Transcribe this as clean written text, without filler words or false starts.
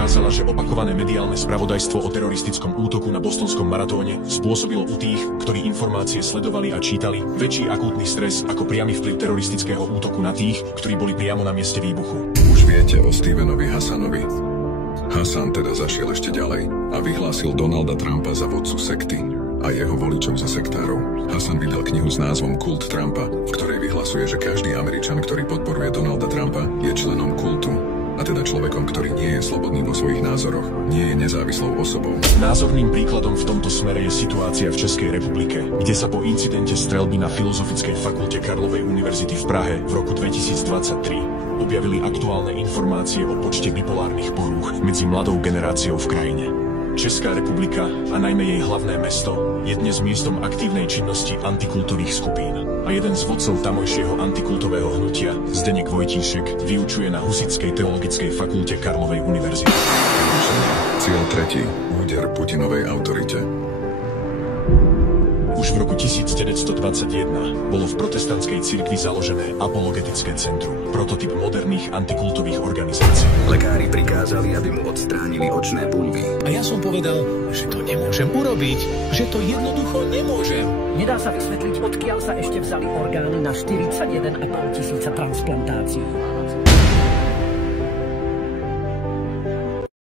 ukázala, že opakované mediálne spravodajstvo o teroristickom útoku na bostonskom maratóne spôsobilo u tých, ktorí informácie sledovali a čítali, väčší akútny stres ako priamy vplyv teroristického útoku na tých, ktorí boli priamo na mieste výbuchu. Už viete o Stevenovi Hassanovi. Hassan teda zašiel ešte ďalej a vyhlásil Donalda Trumpa za vodcu sekty a jeho voličov za sektárov. Hassan vydal knihu s názvom Kult Trumpa, v ktorej vyhlasuje, že každý Američan, ktorý podporuje Donalda Trumpa, je členom kultu. A teda človekom, ktorý nie je slobodný vo svojich názoroch, nie je nezávislou osobou. Názorným príkladom v tomto smere je situácia v Českej republike, kde sa po incidente streľby na Filozofickej fakulte Karlovej univerzity v Prahe v roku 2023 objavili aktuálne informácie o počte bipolárnych porúch medzi mladou generáciou v krajine. Česká republika a najmä jej hlavné mesto je dnes miestom aktívnej činnosti antikultových skupín. A jeden z vodcov tamojšieho antikultového hnutia, Zdeněk Vojtíšek, vyučuje na Husitskej teologickej fakulte Karlovej univerzity. Cieľ 3. Úder Putinovej autorite. Už v roku 1921 bolo v protestantskej cirkvi založené apologetické centrum, prototyp moderných antikultových organizácií. Lekári prikázali, aby mu odstránili očné buľby. A ja som povedal, že to nemôžem urobiť, že to jednoducho nemôžem. Nedá sa vysvetliť, odkiaľ sa ešte vzali orgány na 41,5 tisíca transplantácií.